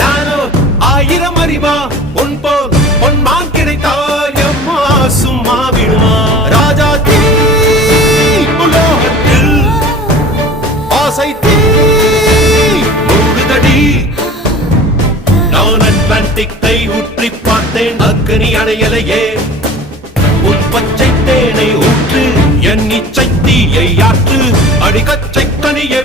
நானோ ஆயிரம் அறிவா பொன் போல் பொன்மான் கிடைத்தாயம்மா சும்மா விடுமா ராஜா தீ உலோகத்தில் ஆசை தீ மூடுதடி நான் அட்லாண்டிக்கை ஊற்றி பார்த்தேன் அக்னி அணையலையே உன் பச்சை தேனை ஊற்று என் இச்சை தீயை ஆற்று அடிக்கச்சை கனியே